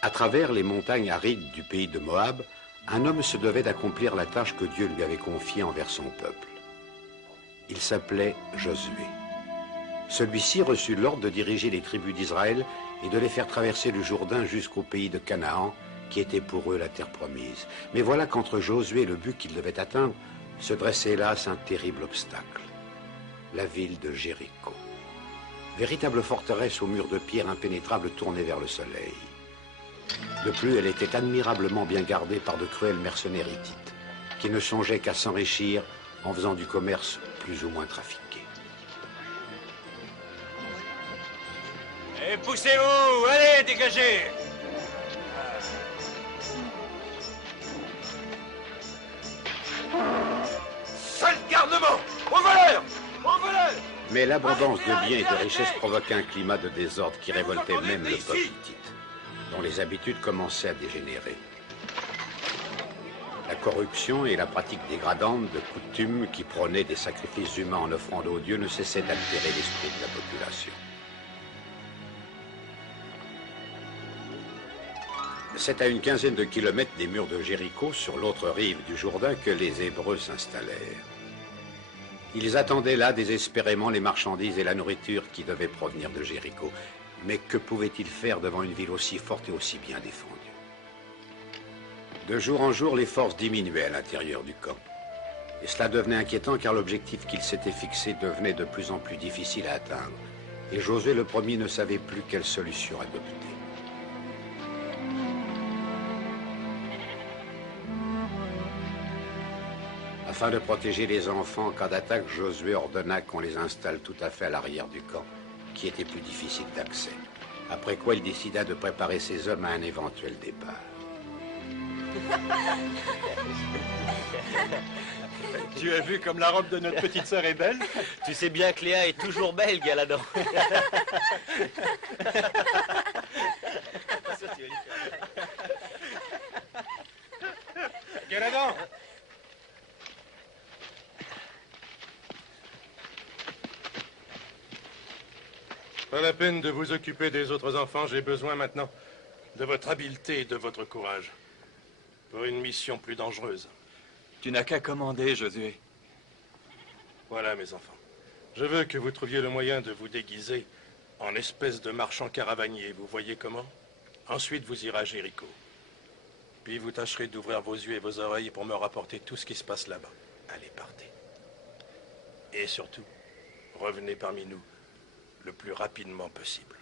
À travers les montagnes arides du pays de Moab, un homme se devait d'accomplir la tâche que Dieu lui avait confiée envers son peuple. Il s'appelait Josué. Celui-ci reçut l'ordre de diriger les tribus d'Israël et de les faire traverser le Jourdain jusqu'au pays de Canaan, qui était pour eux la terre promise. Mais voilà qu'entre Josué et le but qu'il devait atteindre, se dressait hélas un terrible obstacle. La ville de Jéricho. Véritable forteresse aux murs de pierre impénétrables tournée vers le soleil. De plus, elle était admirablement bien gardée par de cruels mercenaires hittites, qui ne songeaient qu'à s'enrichir en faisant du commerce plus ou moins trafiqué. Et poussez-vous, allez, dégagez! Sale garnement! Au voleur! Au voleur! Mais l'abondance de biens et de richesses provoquait un climat de désordre qui révoltait même le peuple hittite, dont les habitudes commençaient à dégénérer. La corruption et la pratique dégradante de coutumes qui prônaient des sacrifices humains en offrande aux dieux ne cessaient d'altérer l'esprit de la population. C'est à une quinzaine de kilomètres des murs de Jéricho, sur l'autre rive du Jourdain, que les Hébreux s'installèrent. Ils attendaient là désespérément les marchandises et la nourriture qui devaient provenir de Jéricho. Mais que pouvaient-ils faire devant une ville aussi forte et aussi bien défendue? De jour en jour, les forces diminuaient à l'intérieur du camp. Et cela devenait inquiétant car l'objectif qu'ils s'étaient fixé devenait de plus en plus difficile à atteindre. Et Josué le premier ne savait plus quelle solution adopter. Afin de protéger les enfants en cas d'attaque, Josué ordonna qu'on les installe tout à fait à l'arrière du camp, qui était plus difficile d'accès. Après quoi, il décida de préparer ses hommes à un éventuel départ. Tu as vu comme la robe de notre petite sœur est belle? Tu sais bien que Léa est toujours belle, Galadon. Galadon! Pas la peine de vous occuper des autres enfants, j'ai besoin maintenant de votre habileté et de votre courage. Pour une mission plus dangereuse. Tu n'as qu'à commander, Josué. Voilà, mes enfants. Je veux que vous trouviez le moyen de vous déguiser en espèce de marchand caravanier. Vous voyez comment? Ensuite, vous irez à Jéricho. Puis vous tâcherez d'ouvrir vos yeux et vos oreilles pour me rapporter tout ce qui se passe là-bas. Allez, partez. Et surtout, revenez parmi nous le plus rapidement possible.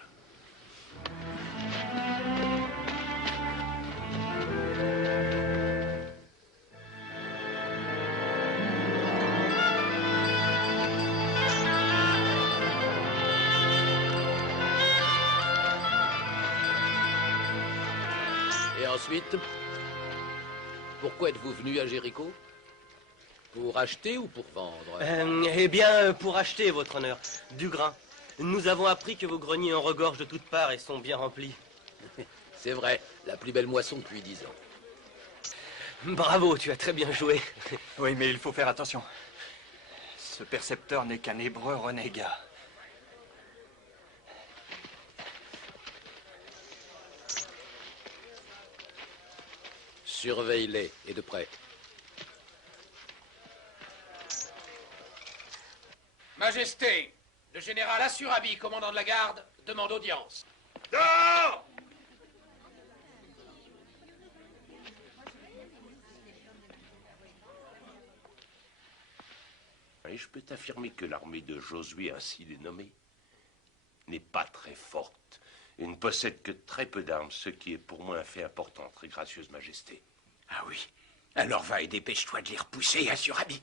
Et ensuite, pourquoi êtes-vous venu à Jéricho? Pour acheter ou pour vendre? Eh bien, pour acheter, votre honneur, du grain. Nous avons appris que vos greniers en regorgent de toutes parts et sont bien remplis. C'est vrai, la plus belle moisson depuis 10 ans. Bravo, tu as très bien joué. Oui, mais il faut faire attention. Ce percepteur n'est qu'un hébreu renégat. Surveille-les, et de près. Majesté, le général Assurabi, commandant de la garde, demande audience. Dehors! Et je peux t'affirmer que l'armée de Josué, ainsi dénommée, n'est pas très forte et ne possède que très peu d'armes, ce qui est pour moi un fait important, très gracieuse majesté. Ah oui, alors va et dépêche-toi de les repousser, Assurabi.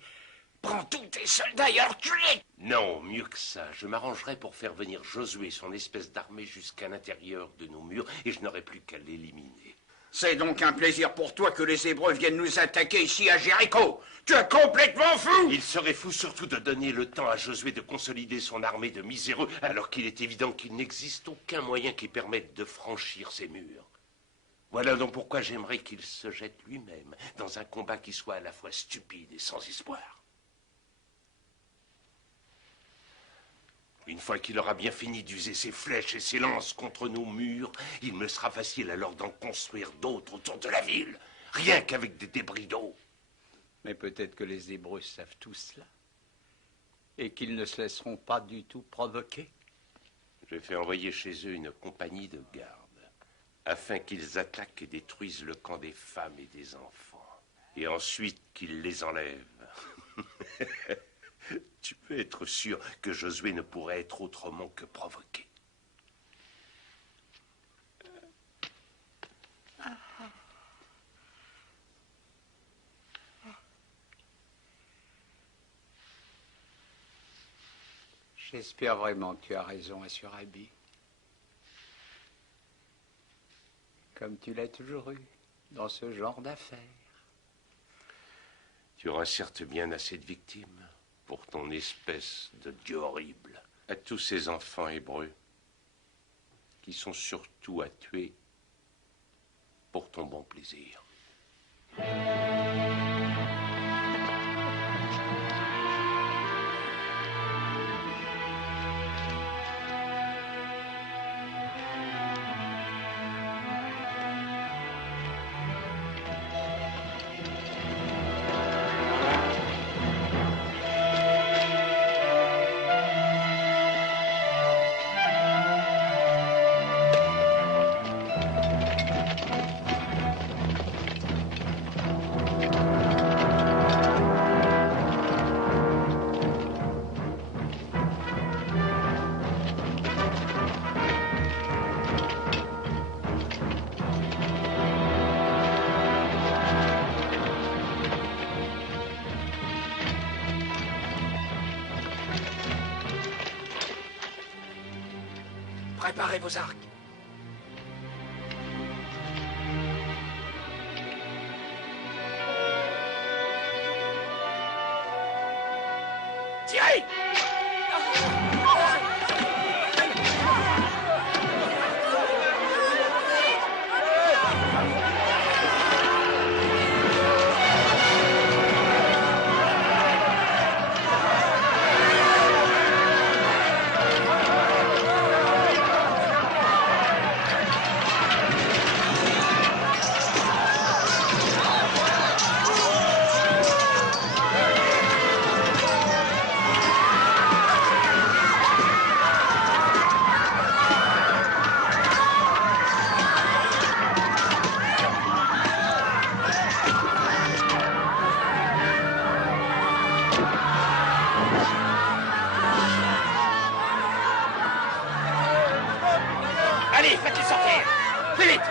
Prends tous tes soldats et enculés! Non, mieux que ça, je m'arrangerai pour faire venir Josué, son espèce d'armée, jusqu'à l'intérieur de nos murs, et je n'aurai plus qu'à l'éliminer. C'est donc un plaisir pour toi que les Hébreux viennent nous attaquer ici à Jéricho. Tu es complètement fou! Il serait fou surtout de donner le temps à Josué de consolider son armée de miséreux, alors qu'il est évident qu'il n'existe aucun moyen qui permette de franchir ces murs. Voilà donc pourquoi j'aimerais qu'il se jette lui-même dans un combat qui soit à la fois stupide et sans espoir. Une fois qu'il aura bien fini d'user ses flèches et ses lances contre nos murs, il me sera facile alors d'en construire d'autres autour de la ville, rien qu'avec des débris d'eau. Mais peut-être que les Hébreux savent tout cela, et qu'ils ne se laisseront pas du tout provoquer. J'ai fait envoyer chez eux une compagnie de garde, afin qu'ils attaquent et détruisent le camp des femmes et des enfants, et ensuite qu'ils les enlèvent. Tu peux être sûr que Josué ne pourrait être autrement que provoqué. J'espère vraiment que tu as raison, Assurabi. Comme tu l'as toujours eu dans ce genre d'affaires. Tu auras certes bien assez de victimes pour ton espèce de Dieu horrible. À tous ces enfants hébreux qui sont surtout à tuer pour ton bon plaisir. Préparez vos arcs. Tirez! Allez, faites-les sortir! Plus vite!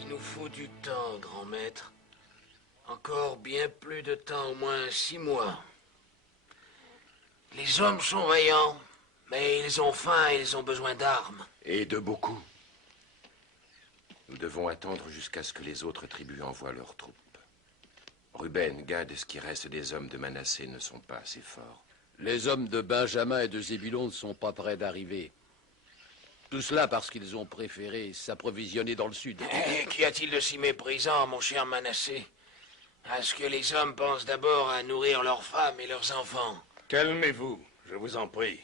Il nous faut du temps, grand maître. Encore bien plus de temps, au moins 6 mois. Les hommes sont vaillants, mais ils ont faim et ils ont besoin d'armes. Et de beaucoup. Nous devons attendre jusqu'à ce que les autres tribus envoient leurs troupes. Ruben, Gad et ce qui reste des hommes de Manassé ne sont pas assez forts. Les hommes de Benjamin et de Zébulon ne sont pas près d'arriver. Tout cela parce qu'ils ont préféré s'approvisionner dans le sud. Qu'y a-t-il de si méprisant, mon cher Manassé? À ce que les hommes pensent d'abord à nourrir leurs femmes et leurs enfants. Calmez-vous, je vous en prie.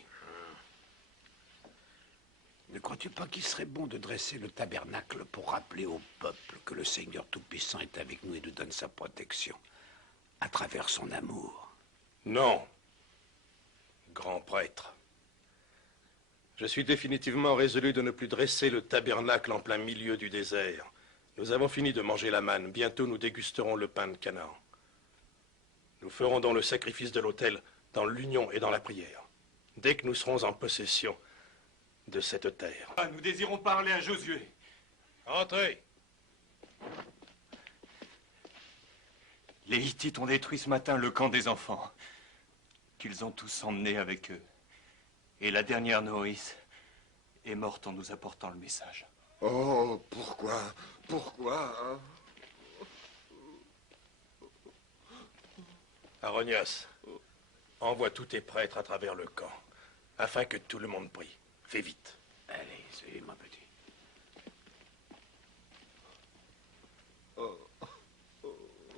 Ne crois-tu pas qu'il serait bon de dresser le tabernacle pour rappeler au peuple que le Seigneur Tout-Puissant est avec nous et nous donne sa protection à travers son amour? Non, grand prêtre. Je suis définitivement résolu de ne plus dresser le tabernacle en plein milieu du désert. Nous avons fini de manger la manne. Bientôt, nous dégusterons le pain de Canaan. Nous ferons donc le sacrifice de l'autel dans l'union et dans la prière, dès que nous serons en possession de cette terre. Ah, nous désirons parler à Josué. Entrez. Les Hittites ont détruit ce matin le camp des enfants, qu'ils ont tous emmenés avec eux. Et la dernière nourrice est morte en nous apportant le message. Oh, pourquoi? Pourquoi? Aronias, envoie tous tes prêtres à travers le camp, afin que tout le monde prie. Fais vite. Allez, suis-moi, petit.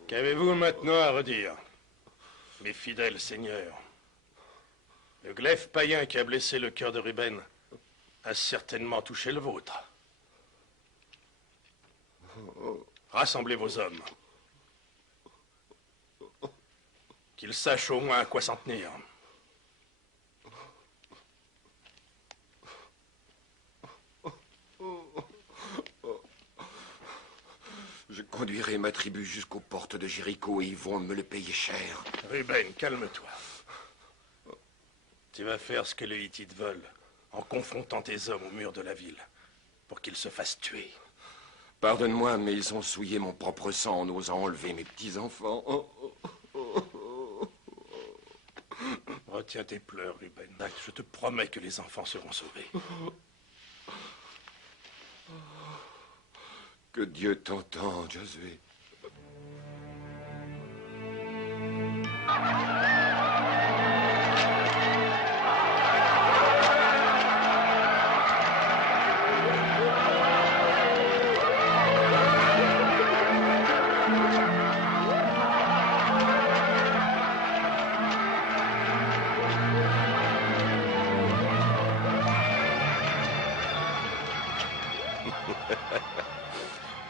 Qu'avez-vous maintenant à redire, mes fidèles seigneurs? Le glaive païen qui a blessé le cœur de Ruben a certainement touché le vôtre. Rassemblez vos hommes. Qu'ils sachent au moins à quoi s'en tenir. Je conduirai ma tribu jusqu'aux portes de Jéricho et ils vont me le payer cher. Ruben, calme-toi. Tu vas faire ce que les Hittites veulent en confrontant tes hommes au mur de la ville pour qu'ils se fassent tuer. Pardonne-moi, mais ils ont souillé mon propre sang en osant enlever mes petits-enfants. Retiens tes pleurs, Ruben. Je te promets que les enfants seront sauvés. Que Dieu t'entende, Josué.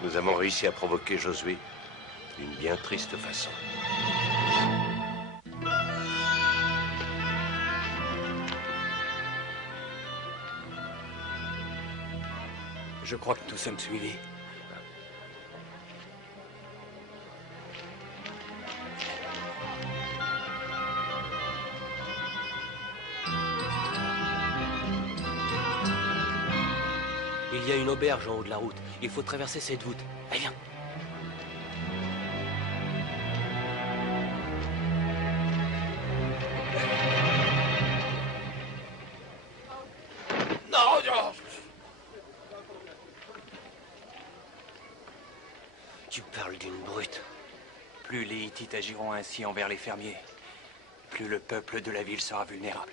Nous avons réussi à provoquer Josué d'une bien triste façon. Je crois que nous sommes suivis. Il y a une auberge en haut de la route. Il faut traverser cette voûte. Allez, viens. Non, non. Tu parles d'une brute. Plus les Hittites agiront ainsi envers les fermiers, plus le peuple de la ville sera vulnérable.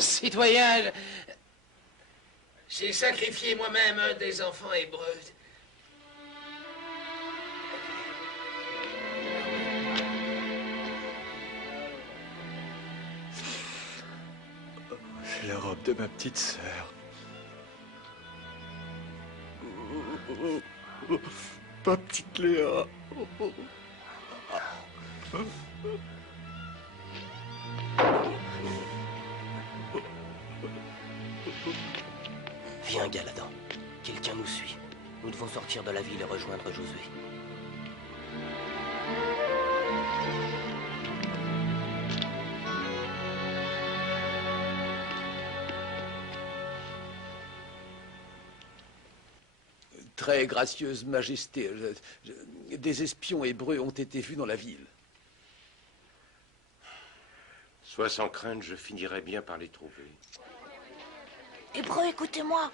Citoyen, j'ai sacrifié moi-même un des enfants hébreux. C'est la robe de ma petite sœur. Ma petite Léa. Viens, Galadan. Quelqu'un nous suit. Nous devons sortir de la ville et rejoindre Josué. Très gracieuse majesté, des espions hébreux ont été vus dans la ville. Sois sans crainte, je finirai bien par les trouver. Hébreu, écoutez-moi.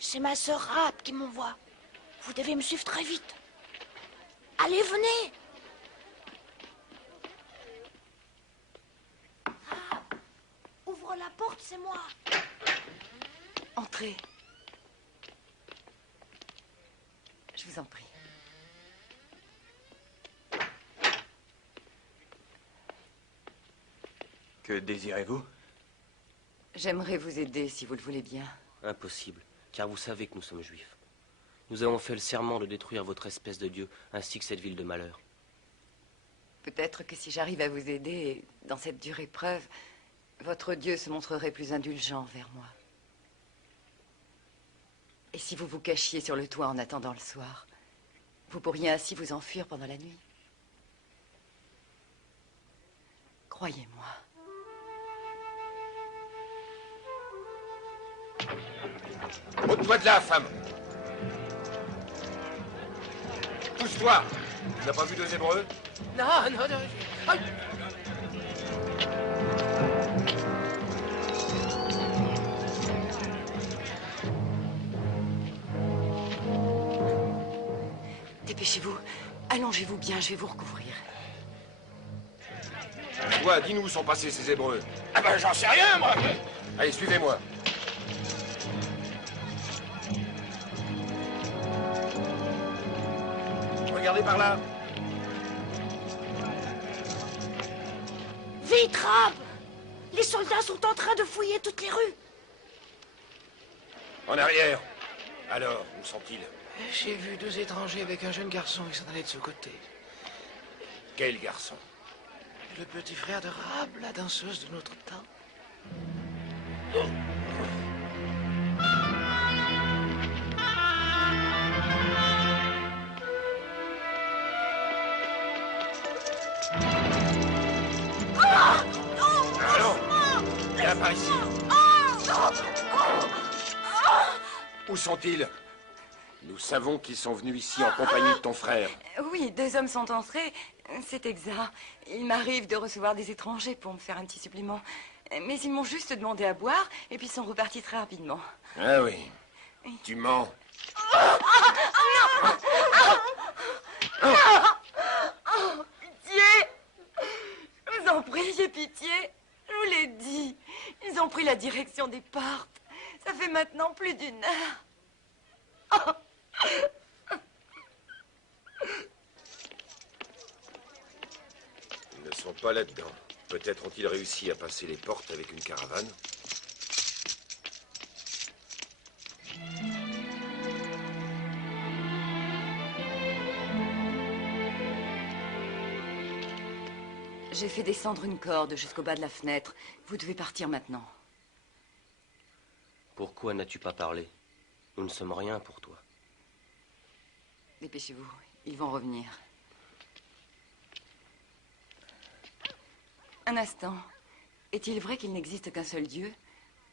C'est ma sœur Rahab qui m'envoie. Vous devez me suivre très vite. Allez, venez. Rahab, ouvre la porte, c'est moi. Entrez. Je vous en prie. Que désirez-vous? J'aimerais vous aider si vous le voulez bien. Impossible, car vous savez que nous sommes juifs. Nous avons fait le serment de détruire votre espèce de Dieu, ainsi que cette ville de malheur. Peut-être que si j'arrive à vous aider dans cette dure épreuve, votre Dieu se montrerait plus indulgent envers moi. Et si vous vous cachiez sur le toit en attendant le soir, vous pourriez ainsi vous enfuir pendant la nuit. Croyez-moi. Ôte-toi de là, femme. Pousse-toi. Tu n'as pas vu deux Hébreux? Non, non, non. Aïe. Dépêchez-vous. Allongez-vous bien, je vais vous recouvrir. Toi, dis-nous où sont passés ces Hébreux. Ah ben, j'en sais rien, moi. Allez, suivez-moi. Regardez par là. Vite, Rahab. Les soldats sont en train de fouiller toutes les rues. En arrière. Alors, où sont-ils? J'ai vu deux étrangers avec un jeune garçon qui s'en allait de ce côté. Quel garçon? Le petit frère de Rahab, la danseuse de notre temps. Allons, viens par ici. Où sont-ils? Nous savons qu'ils sont venus ici en compagnie de ton frère. Oui, deux hommes sont entrés. C'est exact. Il m'arrive de recevoir des étrangers pour me faire un petit supplément. Mais ils m'ont juste demandé à boire et puis sont repartis très rapidement. Ah oui. Tu mens. Pitié! Je vous en prie, ayez pitié. Je vous l'ai dit. Ils ont pris la direction des portes. Ça fait maintenant plus d'1 heure. Ils ne sont pas là-dedans. Peut-être ont-ils réussi à passer les portes avec une caravane. J'ai fait descendre une corde jusqu'au bas de la fenêtre. Vous devez partir maintenant. Pourquoi n'as-tu pas parlé? Nous ne sommes rien pour toi. Dépêchez-vous, ils vont revenir. Un instant. Est-il vrai qu'il n'existe qu'un seul Dieu?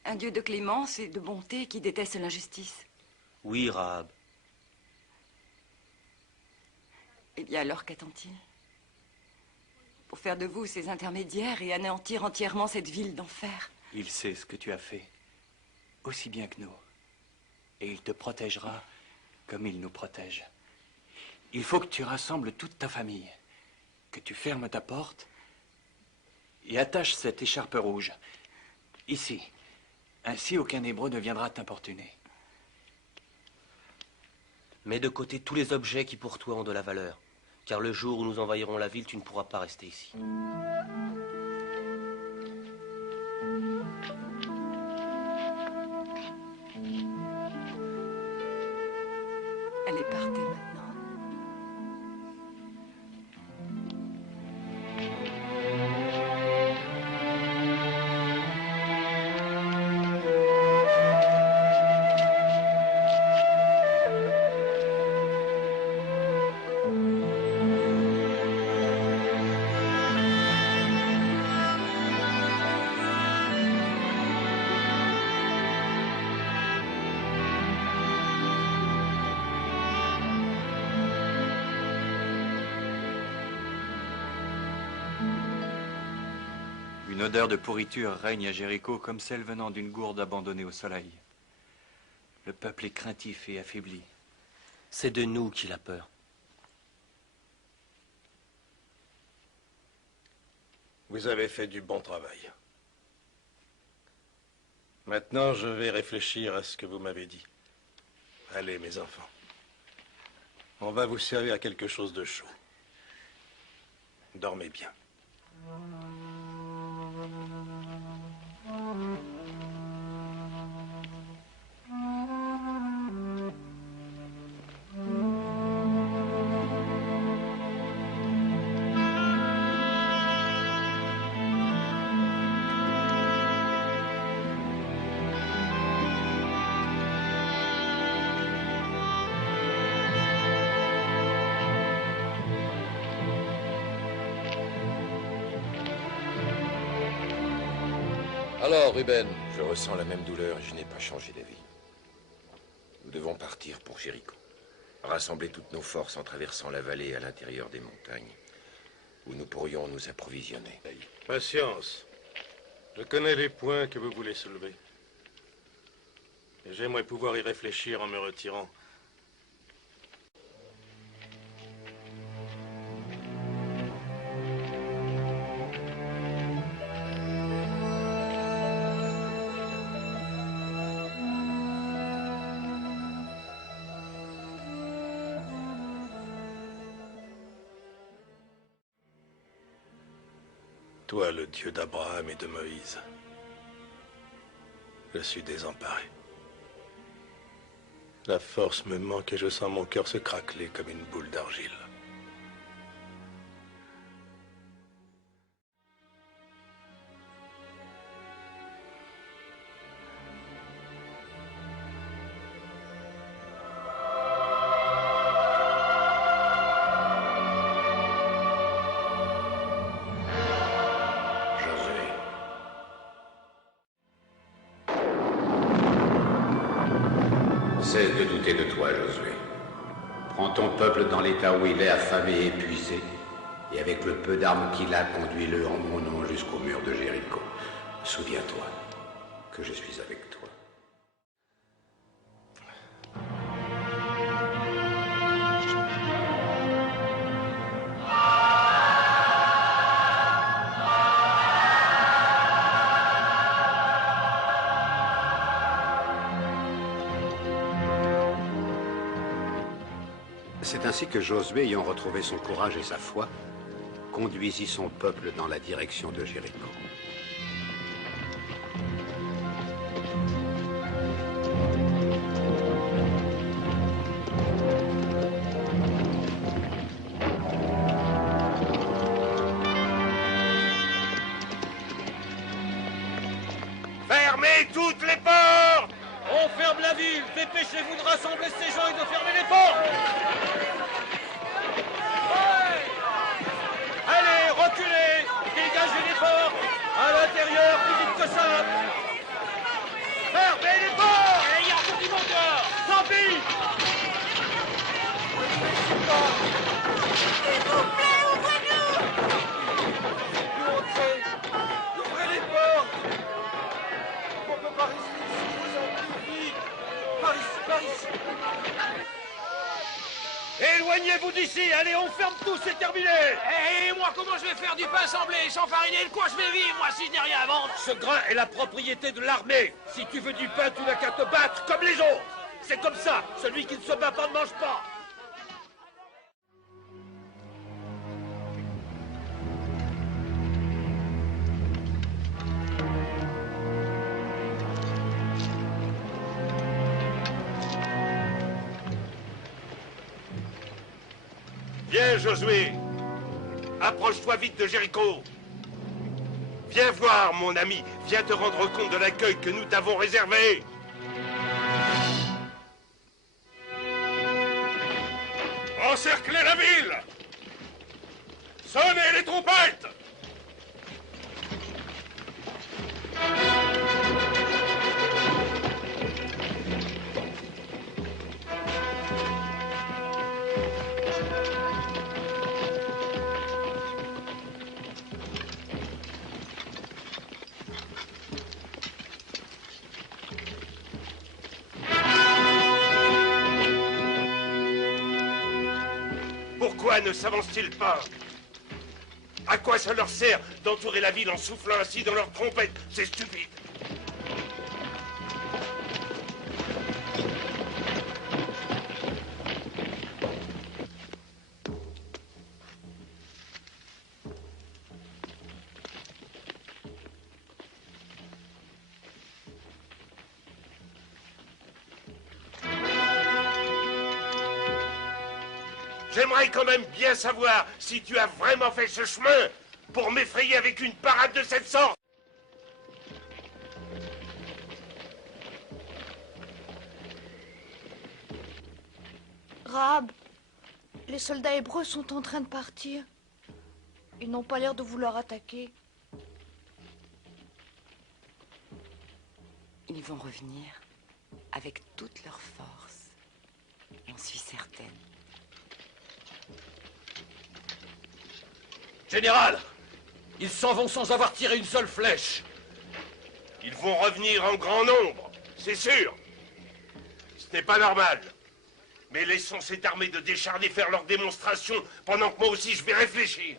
Un Dieu de clémence et de bonté qui déteste l'injustice? Oui, Rahab. Eh bien alors, qu'attend-il? Pour faire de vous ses intermédiaires et anéantir entièrement cette ville d'enfer. Il sait ce que tu as fait, aussi bien que nous. Et il te protégera comme il nous protège. Il faut que tu rassembles toute ta famille, que tu fermes ta porte et attache cette écharpe rouge. Ici. Ainsi, aucun Hébreu ne viendra t'importuner. Mets de côté tous les objets qui pour toi ont de la valeur, car le jour où nous envahirons la ville, tu ne pourras pas rester ici. Elle est partée maintenant. Une odeur de pourriture règne à Jéricho comme celle venant d'une gourde abandonnée au soleil. Le peuple est craintif et affaibli. C'est de nous qu'il a peur. Vous avez fait du bon travail. Maintenant, je vais réfléchir à ce que vous m'avez dit. Allez, mes enfants. On va vous servir quelque chose de chaud. Dormez bien. Alors, Ruben, Je ressens la même douleur et je n'ai pas changé d'avis. Nous devons partir pour Jéricho. Rassembler toutes nos forces en traversant la vallée à l'intérieur des montagnes, où nous pourrions nous approvisionner. Patience. Je connais les points que vous voulez soulever. Et j'aimerais pouvoir y réfléchir en me retirant. Toi, le Dieu d'Abraham et de Moïse, je suis désemparé. La force me manque et je sens mon cœur se craqueler comme une boule d'argile. Cesse de douter de toi, Josué. Prends ton peuple dans l'état où il est, affamé et épuisé, et avec le peu d'armes qu'il a, conduis-le en mon nom jusqu'au mur de Jéricho. Souviens-toi que je suis avec toi. C'est ainsi que Josué, ayant retrouvé son courage et sa foi, conduisit son peuple dans la direction de Jéricho. Fermez toutes les portes! On ferme la ville! Dépêchez-vous de rassembler ces gens et de fermer les portes! Allez, reculez! Dégagez les portes! À l'intérieur, plus vite que ça! Fermez les portes! Et il y a tout du monde dehors! Tant pis! S'il vous plaît, ouvrez-nous! Entrez! Ouvrez les portes! On peut pas rester ici, je vous en prie! Par ici, par ici! Éloignez-vous d'ici! Allez, on ferme tout, c'est terminé! Et moi comment je vais faire du pain semblé sans fariner le quoi je vais vivre, moi, si je n'ai rien à vendre. Ce grain est la propriété de l'armée. Si tu veux du pain, tu n'as qu'à te battre comme les autres. C'est comme ça. Celui qui ne se bat pas ne mange pas. Viens, Josué. Approche-toi vite de Jéricho. Viens voir, mon ami. Viens te rendre compte de l'accueil que nous t'avons réservé. Encerclez la ville! Sonnez les trompettes! Pourquoi ne s'avancent-ils pas? À quoi ça leur sert d'entourer la ville en soufflant ainsi dans leurs trompettes? C'est stupide. J'aimerais quand même bien savoir si tu as vraiment fait ce chemin pour m'effrayer avec une parade de cette sorte. Rahab, les soldats hébreux sont en train de partir. Ils n'ont pas l'air de vouloir attaquer. Ils vont revenir avec toute leur force. J'en suis certaine. Général, ils s'en vont sans avoir tiré une seule flèche. Ils vont revenir en grand nombre, c'est sûr. Ce n'est pas normal. Mais laissons cette armée de décharnés faire leur démonstration pendant que moi aussi je vais réfléchir.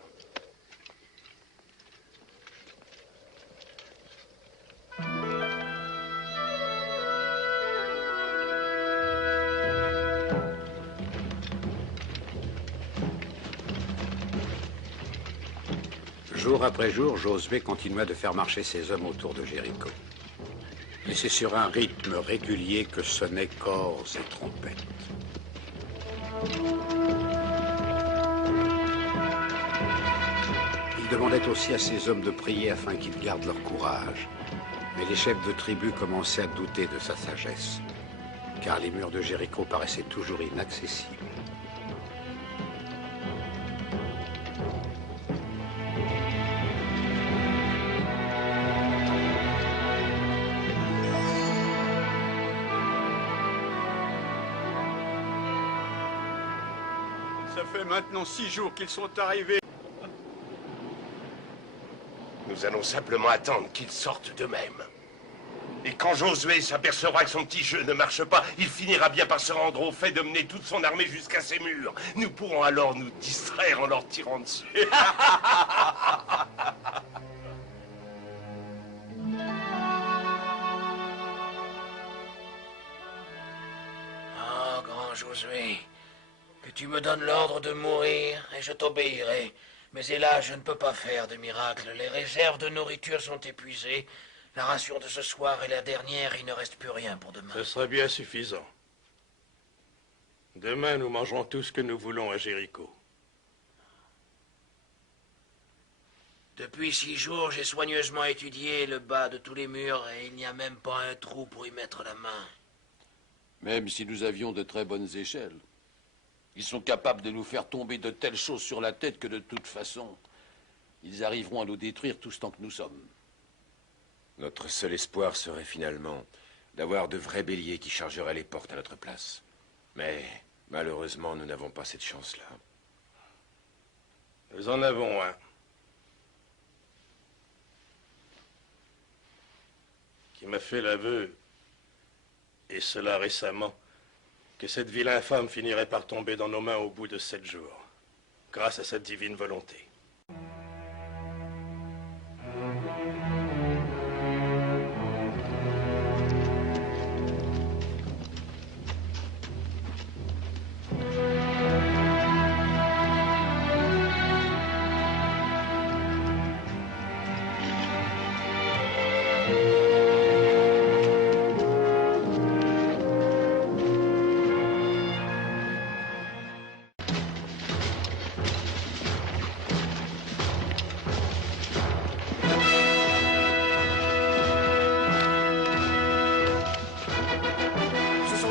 Jour après jour, Josué continua de faire marcher ses hommes autour de Jéricho. Et c'est sur un rythme régulier que sonnaient cors et trompettes. Il demandait aussi à ses hommes de prier afin qu'ils gardent leur courage. Mais les chefs de tribu commençaient à douter de sa sagesse, car les murs de Jéricho paraissaient toujours inaccessibles. Ça fait maintenant 6 jours qu'ils sont arrivés. Nous allons simplement attendre qu'ils sortent d'eux-mêmes. Et quand Josué s'apercevra que son petit jeu ne marche pas, il finira bien par se rendre au fait de mener toute son armée jusqu'à ces murs. Nous pourrons alors nous distraire en leur tirant dessus. Ah, grand Josué, que tu me donnes l'ordre de mourir et je t'obéirai. Mais hélas, je ne peux pas faire de miracle. Les réserves de nourriture sont épuisées. La ration de ce soir est la dernière, il ne reste plus rien pour demain. Ce serait bien suffisant. Demain, nous mangerons tout ce que nous voulons à Jéricho. Depuis 6 jours, j'ai soigneusement étudié le bas de tous les murs et il n'y a même pas un trou pour y mettre la main. Même si nous avions de très bonnes échelles. Ils sont capables de nous faire tomber de telles choses sur la tête que de toute façon, ils arriveront à nous détruire tout ce temps que nous sommes. Notre seul espoir serait finalement d'avoir de vrais béliers qui chargeraient les portes à notre place. Mais malheureusement, nous n'avons pas cette chance-là. Nous en avons un. Qui m'a fait l'aveu, et cela récemment, que cette ville infâme finirait par tomber dans nos mains au bout de 7 jours, grâce à cette divine volonté.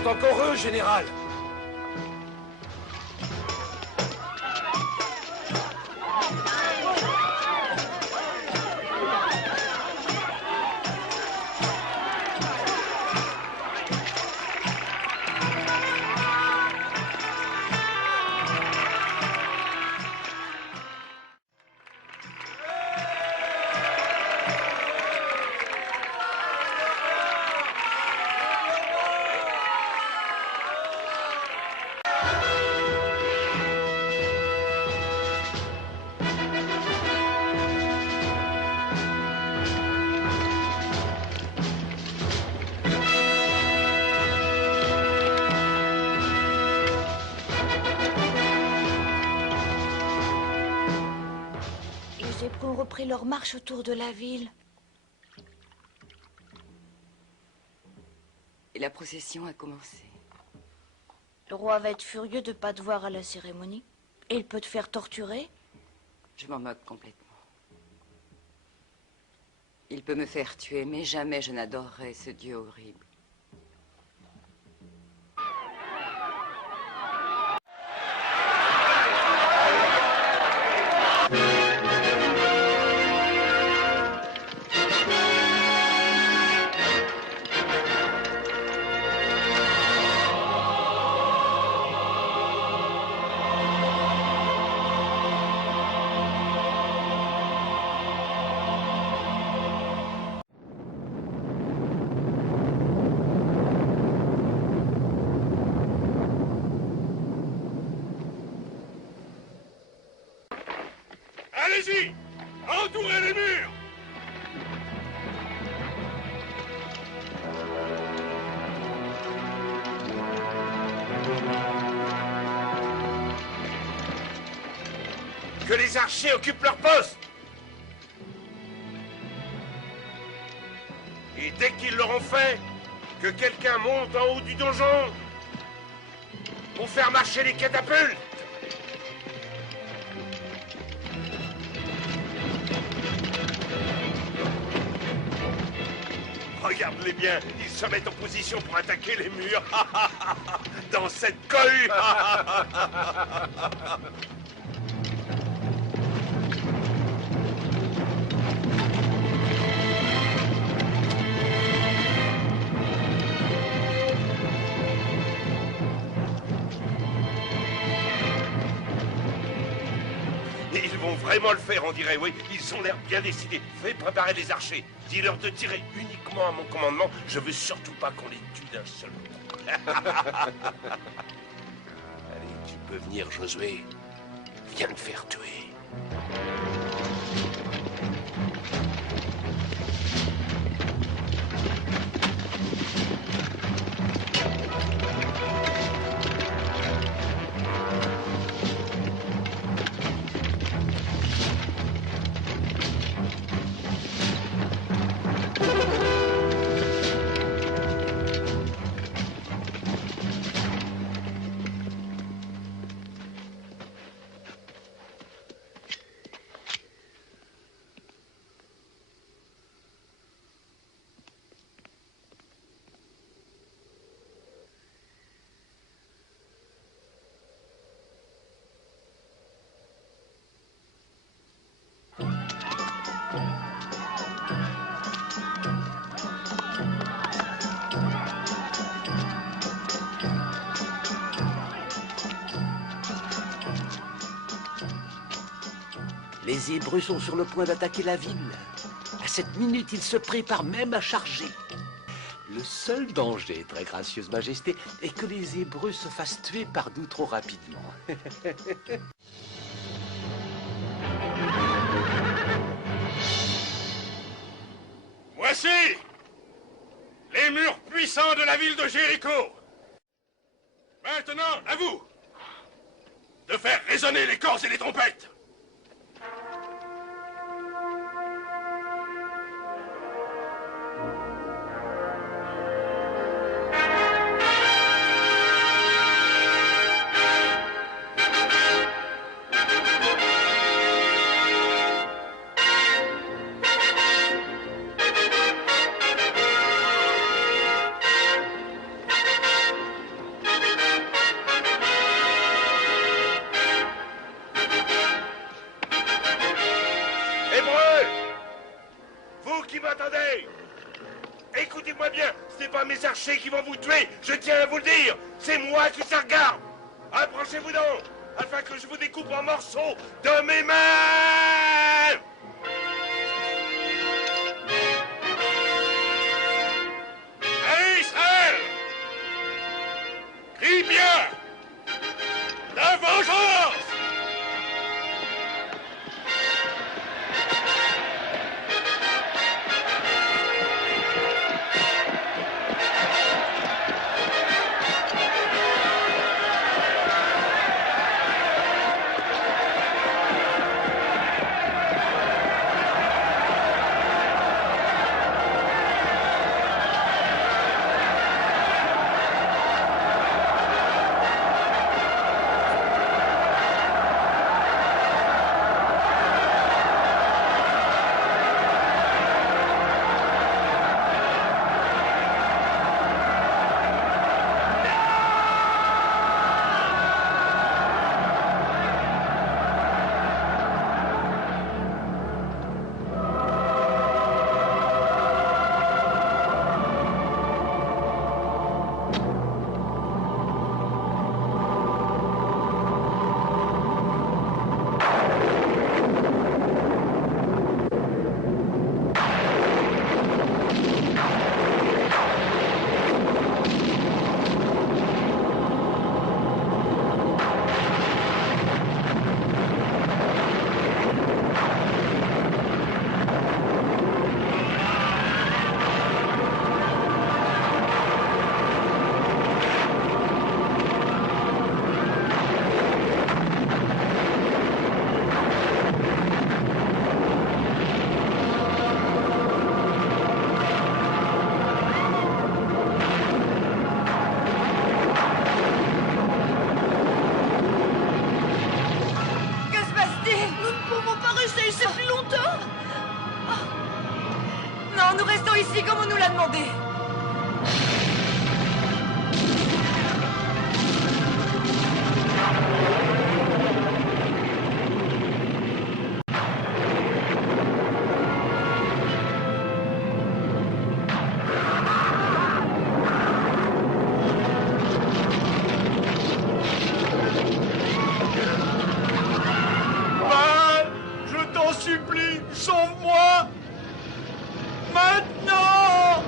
Encore eux, général. Les éperons ont repris leur marche autour de la ville. Et la procession a commencé. Le roi va être furieux de ne pas te voir à la cérémonie. Et il peut te faire torturer. Je m'en moque complètement. Il peut me faire tuer, mais jamais je n'adorerai ce Dieu horrible. Allez-y! Entourez les murs! Que les archers occupent leur poste! Et dès qu'ils l'auront fait, que quelqu'un monte en haut du donjon pour faire marcher les catapultes! Regarde-les bien, ils se mettent en position pour attaquer les murs. Dans cette cohue. Et ils vont vraiment le faire, on dirait, oui. Ils ont l'air bien décidés. Fais préparer les archers. Dis-leur de tirer uniquement à mon commandement. Je veux surtout pas qu'on les tue d'un seul coup. Allez, tu peux venir, Josué. Viens me faire tuer. Les Hébreux sont sur le point d'attaquer la ville. À cette minute, ils se préparent même à charger. Le seul danger, très gracieuse majesté, est que les Hébreux se fassent tuer par nous trop rapidement. Voici les murs puissants de la ville de Jéricho. Maintenant, à vous de faire résonner les corps et les trompettes. Écoutez-moi bien, ce n'est pas mes archers qui vont vous tuer, je tiens à vous le dire, c'est moi qui ça regarde. Approchez-vous donc, afin que je vous découpe en morceaux de mes mains. Allez, Israël! Crie bien! La vengeance! Nous restons ici comme on nous l'a demandé. Val, je t'en supplie, sauve-moi! Maintenant!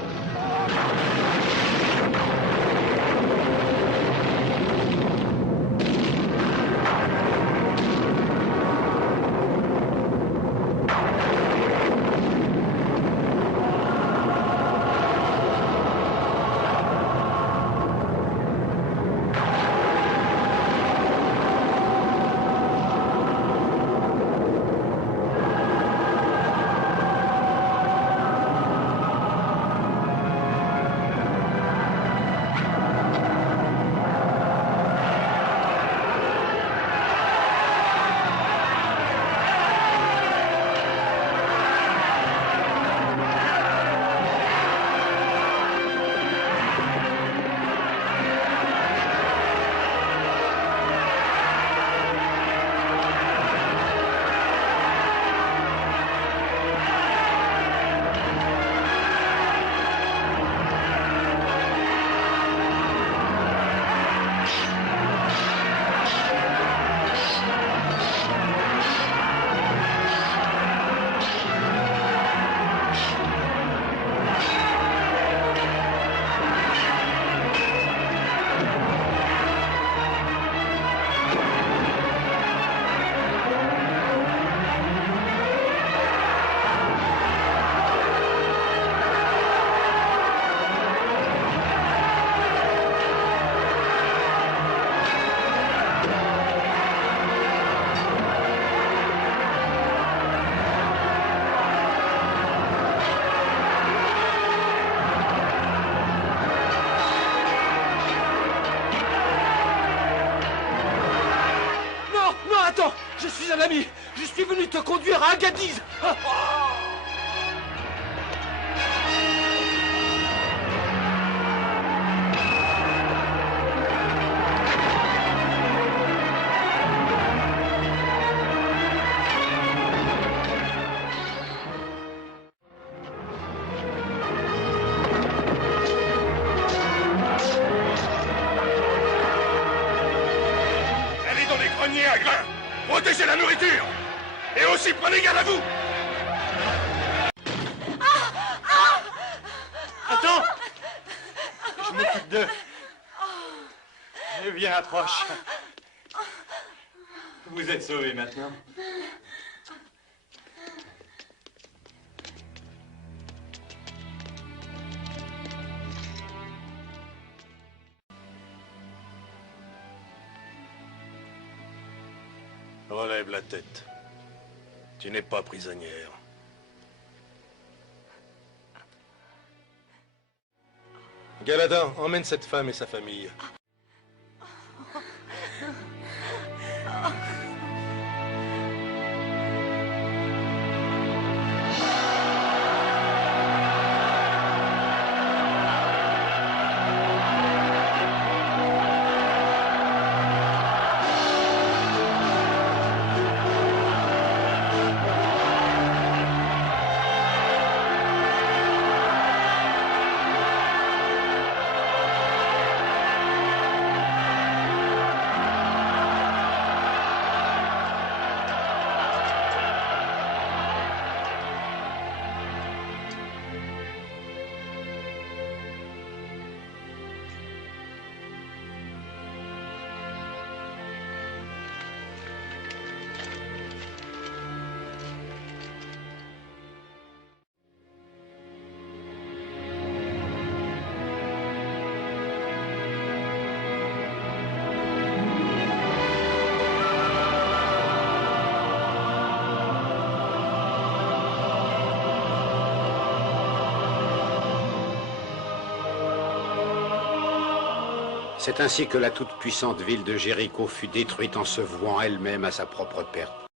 conduire à Agadis. À grain. Protégez la nourriture. Et aussi prenez garde à vous. Attends. Je m'occupe d'eux. Eh bien, approche. Vous êtes sauvés maintenant. Relève la tête. Tu n'es pas prisonnière. Galadin, emmène cette femme et sa famille. C'est ainsi que la toute-puissante ville de Jéricho fut détruite en se vouant elle-même à sa propre perte.